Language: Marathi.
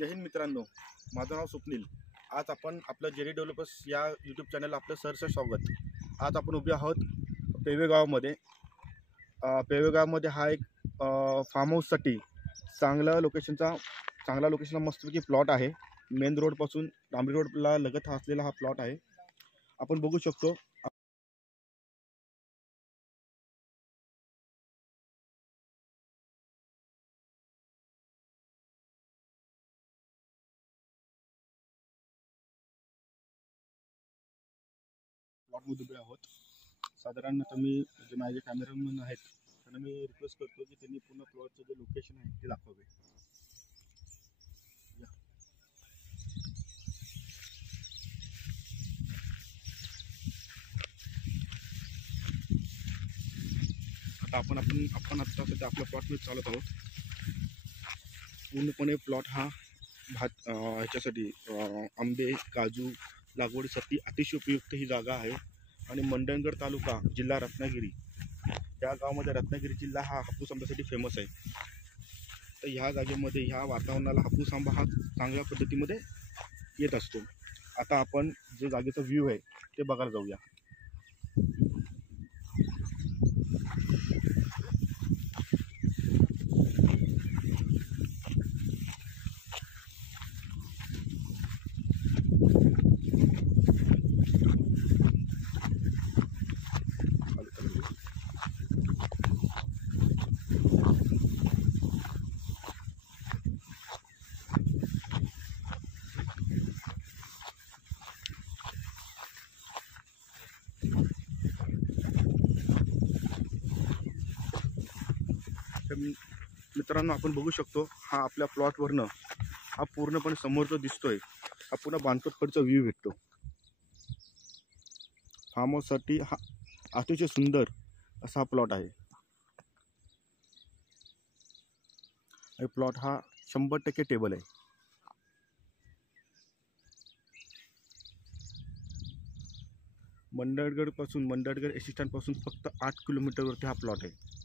जय हिंद मित्रांनो, माझं नाव स्वप्नील। आज आपण आपलं जेरी डेव्हलपर्स या यूट्यूब चॅनलला आपलं सहर्ष स्वागत। आज आपण उभे आहोत पेवे गावामध्ये। हा एक फार्म हाऊससाठी चांगला लोकेशनचा मस्तपैकी प्लॉट आहे। मेन रोडपासून डांबरी रोडला लगत असलेला हा प्लॉट आहे। आपण बघू शकतो प्लॉटमध्ये उभे आहोत। साधारणतः मी जे माझे कॅमेरामॅन आहेत त्यांना मी रिक्वेस्ट करतो की त्यांनी पूर्ण प्लॉटचं जे लोकेशन आहे ते दाखवावे। आता आपण आता सध्या आपल्या प्लॉटमध्ये चालत आहोत। पूर्णपणे प्लॉट हा ह्याच्यासाठी आंबे काजू लागवडीसाठी अतिशय उपयुक्त ही जागा आहे। आणि मंडणगड तालुका जिल्हा रत्नागिरी, या गावामध्ये रत्नागिरी जिल्हा हा हापूस आंब्यासाठी फेमस आहे। तर ह्या जागेमध्ये ह्या वातावरणाला हापूस आंबा हा चांगल्या पद्धतीमध्ये येत असतो। आता आपण जो जागेचा व्ह्यू आहे ते बघायला जाऊया। मित्रांनो, आपण बघू शकतो हा आपल्या प्लॉटवरनं हा पूर्णपणे समोर जो दिसतोय हा पूर्ण बांधकोटकडचा व्ह्यू भेटतो। फार्म हाऊससाठी हा अतिशय सुंदर असा प्लॉट आहे। प्लॉट हा 100% टेबल आहे। मंडणगड एस टी स्टँड पासून फक्त 8 किलोमीटरवरती हा प्लॉट आहे।